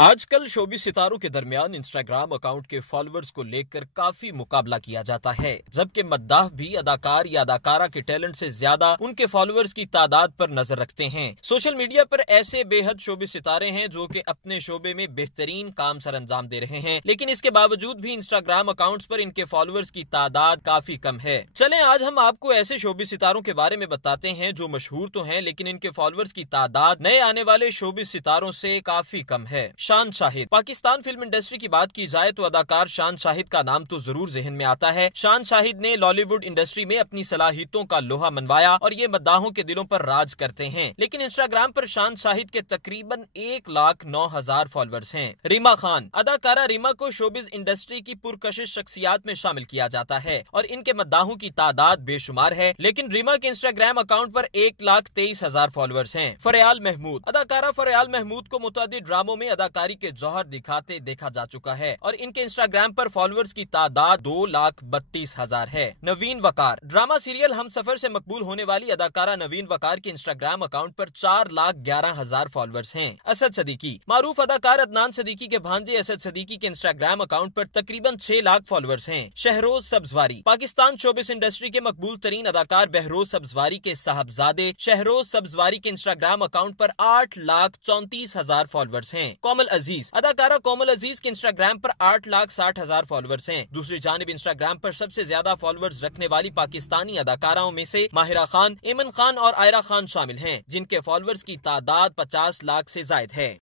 आजकल शोबिस सितारों के दरमियान इंस्टाग्राम अकाउंट के फॉलोअर्स को लेकर काफी मुकाबला किया जाता है, जबकि मद्दाह भी अदाकार या अदाकारा के टैलेंट से ज्यादा उनके फॉलोअर्स की तादाद पर नजर रखते हैं। सोशल मीडिया पर ऐसे बेहद शोबिस सितारे हैं जो कि अपने शोबे में बेहतरीन काम सर अंजाम दे रहे हैं, लेकिन इसके बावजूद भी इंस्टाग्राम अकाउंट्स पर इनके फॉलोअर्स की तादाद काफी कम है। चलें आज हम आपको ऐसे शोबिस सितारों के बारे में बताते हैं जो मशहूर तो हैं, लेकिन इनके फॉलोअर्स की तादाद नए आने वाले शोबिस सितारों से काफी कम है। शान शाहिद। पाकिस्तान फिल्म इंडस्ट्री की बात की जाए तो अदाकार शान शाहिद का नाम तो जरूर जहन में आता है। शान शाहिद ने लॉलीवुड इंडस्ट्री में अपनी सलाहियतों का लोहा मनवाया और ये मद्दाहों के दिलों पर राज करते हैं, लेकिन इंस्टाग्राम पर शान शाहिद के तकरीबन 1,09,000 फॉलोअर्स हैं। रीमा खान। अदाकारा रीमा को शोबिज इंडस्ट्री की पुरकशिश शख्सियात में शामिल किया जाता है और इनके मद्दाहों की तादाद बेशुमार है, लेकिन रीमा के इंस्टाग्राम अकाउंट पर 1,23,000 फॉलोअर्स हैं। फरयाल महमूद। अदाकारा फरयाल महमूद को मुतादिद ड्रामों में अदाकारी के जौहर दिखाते देखा जा चुका है और इनके इंस्टाग्राम पर फॉलोअर्स की तादाद 2,32,000 है। नवीन वकार। ड्रामा सीरियल हम सफर से मकबूल होने वाली अदाकारा नवीन वकार के इंस्टाग्राम अकाउंट पर 4,11,000 फॉलोअर्स हैं। असद सदीकी। मारूफ अदाकार अदनान सदीकी के भांजे असद सदीकी के इंस्टाग्राम अकाउंट पर तकरीबन 6 लाख फॉलोअर्स हैं। शहरोज सब्जवारी। पाकिस्तान शोबिस इंडस्ट्री के मकबूल तरीन अदाकार बहरोज सब्जवारी के साहबजादे शहरोज सब्जवारी के इंस्टाग्राम अकाउंट पर 8,34,000 फॉलोअर्स हैं। कोमल अजीज। अदाकारा कोमल अजीज के इंस्टाग्राम पर 8,60,000 फॉलोअर्स हैं। दूसरी जानिब इंस्टाग्राम पर सबसे ज्यादा फॉलोअर्स रखने वाली पाकिस्तानी अदाकाराओं में से माहिरा खान, इमन खान और आयरा खान शामिल हैं, जिनके फॉलोअर्स की तादाद 50 लाख से जायद है।